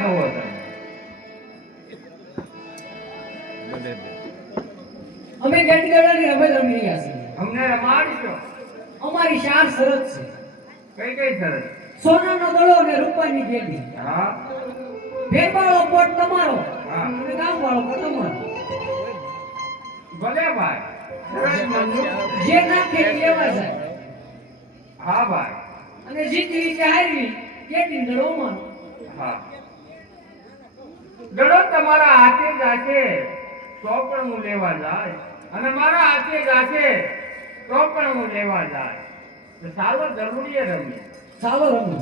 કેવા છો તમે? અમે ગેટગડાની રમત રમી રહ્યા છીએ. અમને રમાડશો? અમારી ચાર શરત છે. કઈ કઈ શરત? સોનાનો દડો અને રૂપાની કેડી. હા ભેરવાળો પોટ તમારો હા અને ગામવાળો પોટ તમારો. ભલે ભાઈ, શરત મંજૂર. જે નાખે એ લેવા જાય હા ભાઈ. અને જીતવી કે હારવી કેડી દડો અમારો. હા દડો તમારા હાથે જાશે તો પણ હું લેવા જાય, અને મારા હાથે જાશે તો પણ હું લેવા જાય. તો સારો જરૂરી રમીએ. ચાલો રમો.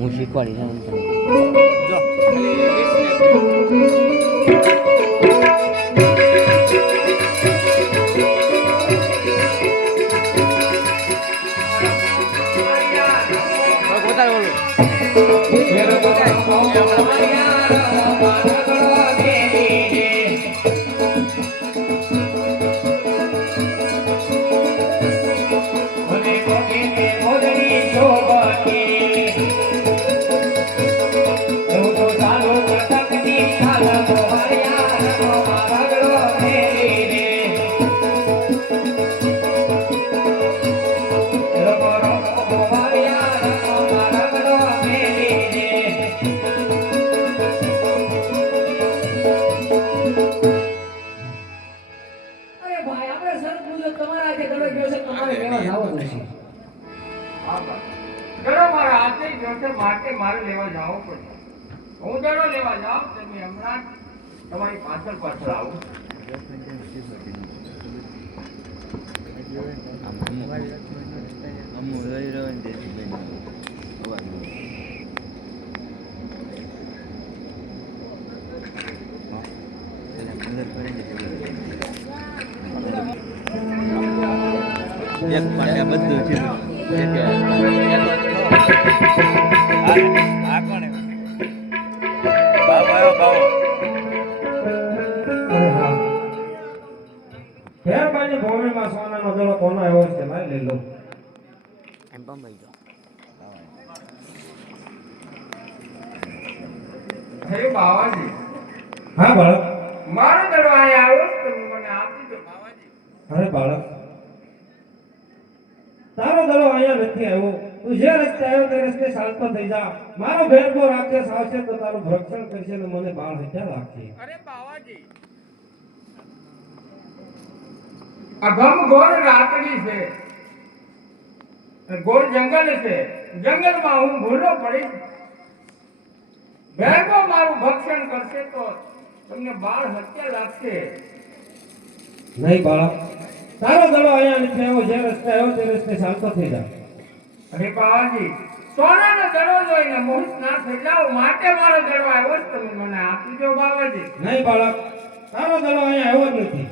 હું શીખવાડીશ જો પોતાનું અરે ભાઈ આપણે સરસ મુજબ તમારા આજે ગળો ગયો છે તમારે લેવા જવાનું છે હા બા. ચલો મારા હાથે જ જોશે માટે મારે લેવા જવું પડશે. હું ચલો લેવા જાઉં તમે હમણાં જ તમારી પાછળ પાછળ આવું. એક માટે બધું છે આ કોણ બાવો આવ્યો બાવો અરે હા ઘેર બાજુ ભૂમિમાં સોનાનો દડો કોનો આવ્યો છે ભાઈ લઈ લો એમ પણ ભાઈ જાઓ હે બાવાજી, હા બાળક મારો દડો અહીંયા આવ્યો તો તમે મને આપી દો બાવાજી. અરે બાળક તારો દડો અહીંયા નથી આવ્યો તું જે રસ્તે આવ્યો તે રસ્તે ચાલતો થઈ જા મારો ભેરબો રાક્ષસ આવશે તો તારું ભક્ષણ કરશે અને મને બાળ હત્યા રાખશે અરે બાવાજી, આ ઘમઘોર રાતડી છે, ઘોર જંગલ છે, જંગલમાં હું ભૂલો પડીશ. ભેગો મારું ભક્ષણ કરશે તો તમને બાળ હત્યા લાગશે. નહીં બાળક તારો દડો અહીંયા નથી આવ્યો જે રસ્તે આવ્યો તે રસ્તે ચાલતો થઈ જા અરે બાવાજી, સોનાનો દડો જોઈને મોહિત ના થઈ જાઓ માટે મારો દડો આવ્યો જ તમે મને આપી દો બાવાજી. નહીં બાળક તારો દડો અહીંયા આવ્યો જ નથી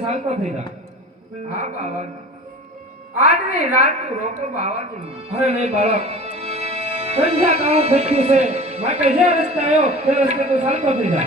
ચાલતો થઈ જા હા બાવાજી, આજની રાત રોકો બાવાજી. અરે નહીં બાળક સંધ્યા કાળ થઈ ગયું છે માટે જે રસ્તે આવ્યો તે રસ્તે તો ચાલતો થઈ જા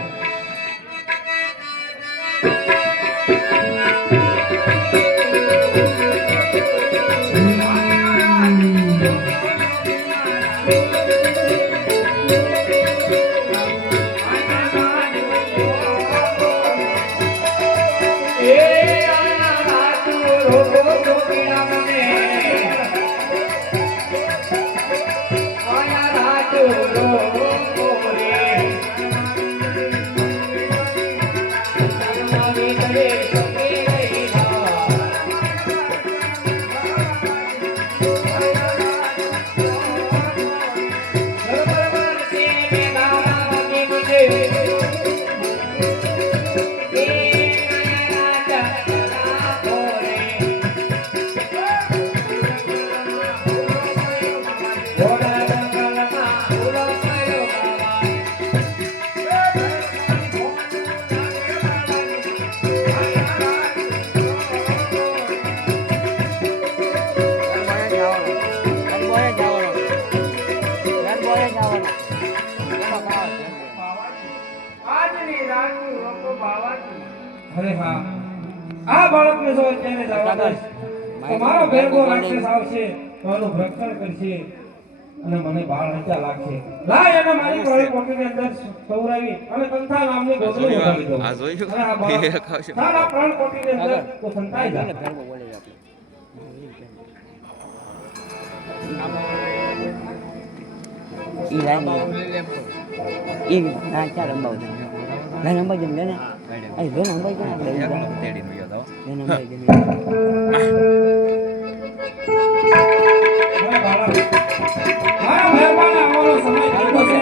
અરે હા આ બાળકને જો અત્યારે જવા દઈશ તો મારો ભેગો રાક્ષસ આવશે તો આનું ભક્ષણ કરશે અને મને બાળ હત્યા લાગશે. લાય એને મારી પ્રણય કોઠીની અંદર સવરાવી અને કંથા નામની ગોદડી ઉઠાવી દઉં. આ જોયું? અને આ બાળક એ ખાવશે. તારા પ્રણય કોઠીની અંદર તો સંતાઈ જા. ઈ ના ચાલ અંબાવ ના અંબાઈ જમ ને અરે બેન અંબાઈ જમ આપણે એકલો તેડીને ગયો તો. બેન અંબાઈ જમ અને બાળક મારા મહેરબાન આવવાનો સમય થયો છે.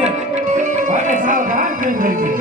માટે સાવધાન થઈ જજો.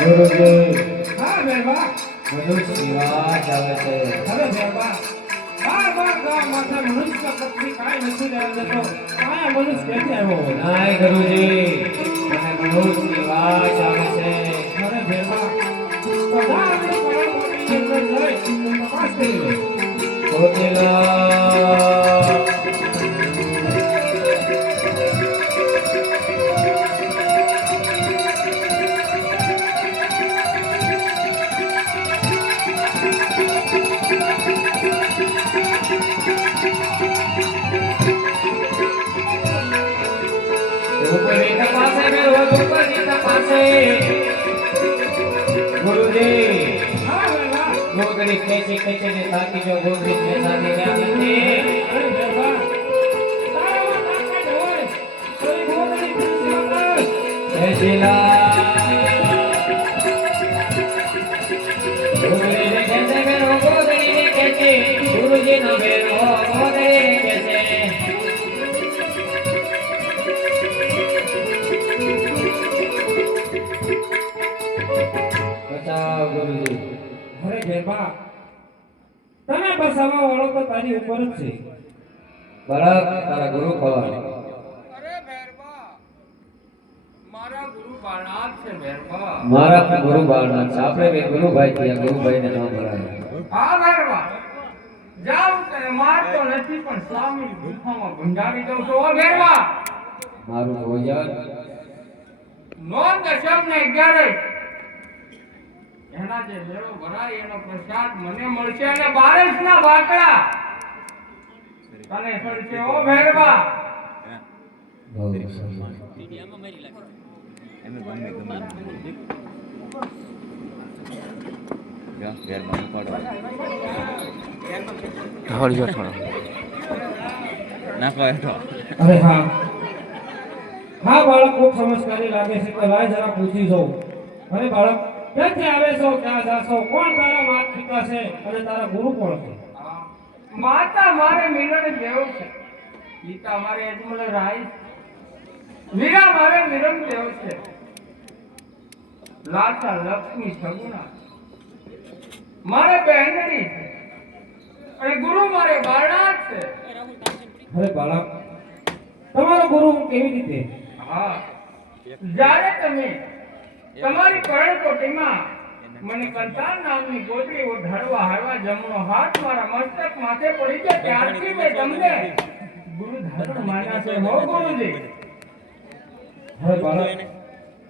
ગુરુજી હા મેરબા મનુષ્ય વિવાહ ચાલે છે. અરે મેરબા બાર ગામ માથે મનુષ્ય પક્ષી કાંઈ નથી લેવા દેતો. કાંઈ મનુષ્ય ક્યાંથી આવ્યો? નાય ગુરુજી મને મનુષ્ય વિવાહ ચાલે છે. અરે મેરબા બધા આપણે પરમપુરીની અંદર જઈ તપાસ કરી લે. ગોતેલા ऊपरी तपासे में रोज ऊपरी तपासे गुरुजी हाँ बेटा गोगरी कैसे कैसे ने ताकि जो गोगरी के साथ में आते अरे बेटा तारा माता का जोए कोई गोगरी किसी मत ऐसीला गोगरी ने कैसे मेरो गोगरी ने कैसे गुरुजी ना मेरो गोगरी ने कैसे ગુરુજી અરે બેબા તને બસાવવા વાળો તો તારી ઉપર જ છે. બરાબર તારા ગુરુ ખવા. અરે મહેરબા મારા ગુરુ બાળનાથ છે મહેરબા. મારા ગુરુ બાળનાથ છે. આપણે બે ગુરુભાઈ થયા. ગુરુભાઈ ને નામ ભરાય. હા મહેરબા જાવ તને મારતો નથી પણ સ્વામી ગુફામાં ભંડારી દઉં છું. ઓ મહેરબા મારું ભોજન નોંધ દશમ ને 11 એના જે મેળો ભરાય એનો પ્રસાદ મને મળશે અને 12 ના બાકડા તને પડશે. ઓ મહેરબા એમે ગમે ગમે. જા ઘરમાં ઉપાડો. હળજો થોડો નાખો હેઠો. અરે હા હા બાળક ખૂબ સમજદારી લાગે છે. તો લાય જરા પૂછી જોઉં. અરે બાળક ક્યાંથી આવે છો? ક્યાં જાશો? કોણ તારા માતા પિતા છે અને તારા ગુરુ કોણ છે? માતા મારે મિલન દેવ છે. પિતા મારે અજમલ રાય. વીરા મારે વિરમ દેવ છે. લાચા લક્ષ્મી સગુણા મારે બહેનડી છે અને ગુરુ મારે બાળનાથ છે. અરે બાળક તમારો ગુરુ કેવી રીતે? હા જ્યારે તમે તમારી પરણકોટીમાં મને કંતાન નામની ગોદડી ઓઢાડવા હારવા જમણો હાથ મારા મસ્તક માથે પડી જાય ત્યારથી મેં તમને ગુરુ ધારણ માન્યા છે. હો ગુરુજી. અરે બાળક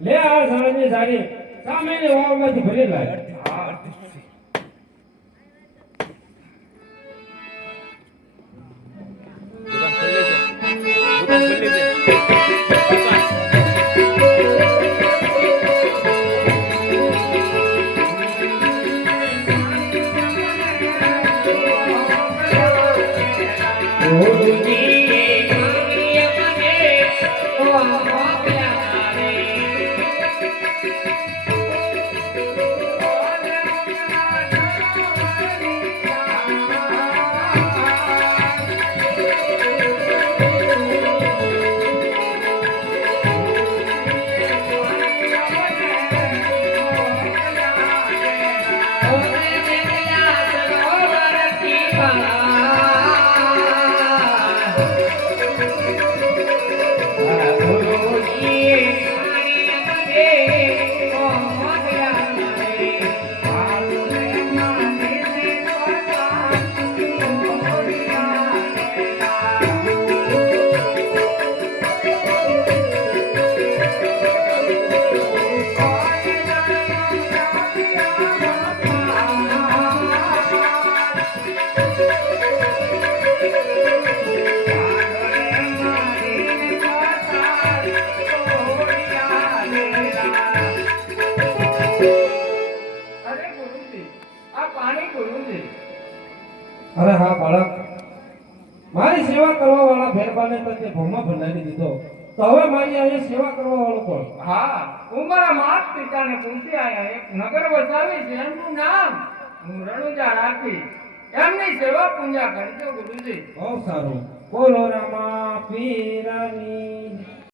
લે આ ઝાડની ઝાડી સામેની વાવમાંથી ભરી લાય. હા દુકાન ખુલ્લી છે. દુકાન ખુલ્લી છે. દુકાન ગુરુજી ગુરુજી મને ઓ મોકલ્યા રે. આ પાણી ગુરુજી. અરે હા બાળક, મારી સેવા કરવા વાળા ભેરબાને તને ભૂમા ભંડારી દીધો, તો હવે મારી અહીંયા સેવા કરવા વાળો કોણ? હા, હું મારા માત પિતાને પૂછી આયા, એક નગર વસાવી છે, એમનું નામ હું રણુજા રાખી, એમની સેવા પૂજા કરજો ગુરુજી. બહુ સારું. બોલો રામા પીરની